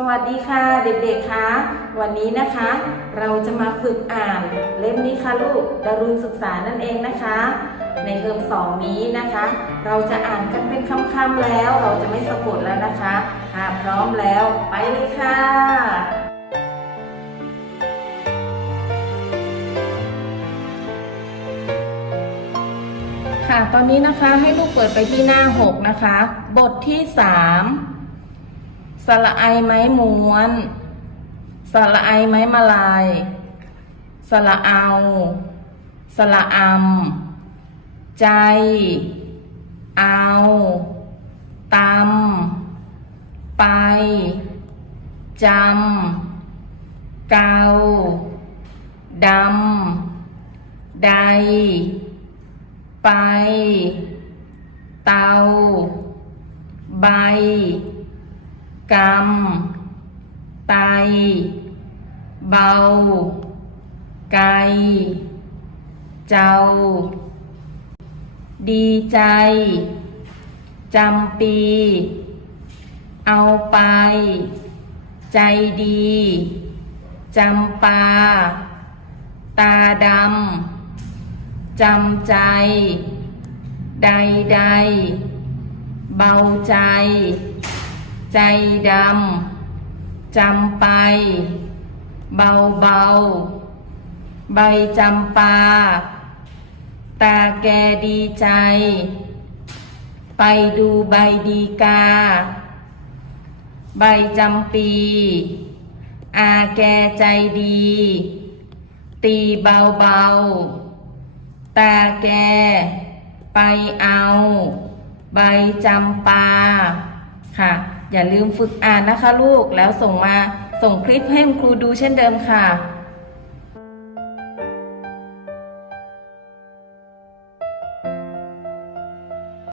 สวัสดีค่ะเด็กๆคะวันนี้นะคะ เราจะมาฝึกอ่านเล่มนี้ค่ะลูกดารุณศึกษานั่นเองนะคะ ในเทอมสองนี้นะคะ เราจะอ่านกันเป็นคำๆแล้ว เราจะไม่สะกดแล้วนะคะถ้าพร้อมแล้วไปเลยค่ะค่ะตอนนี้นะคะให้ลูกเปิดไปที่หน้า 6 นะคะ บทที่ 3 สระไอไม้ม้วน สระไอไม้มาลาย สระเอา สระอำใจ เอาตำไป จำ เกา ดำ ใด ไป เตา ใบ กำไต เบา ไก เจ้า ดีใจ จำปี เอาไป ใจดี จำปา ตาดำ จำใจ ใดใด เบาใจ ใจดำจำไป เบาเบาใบจำปา ตาแกดีใจ ไปดูใบดีกา ใบจำปี อาแกใจดี ตีเบาเบาตาแก ไปเอา ใบจำปาค่ะ อย่าลืมฝึกอ่านนะคะลูกแล้วส่งมาส่งคลิปให้ครูดูเช่นเดิมค่ะ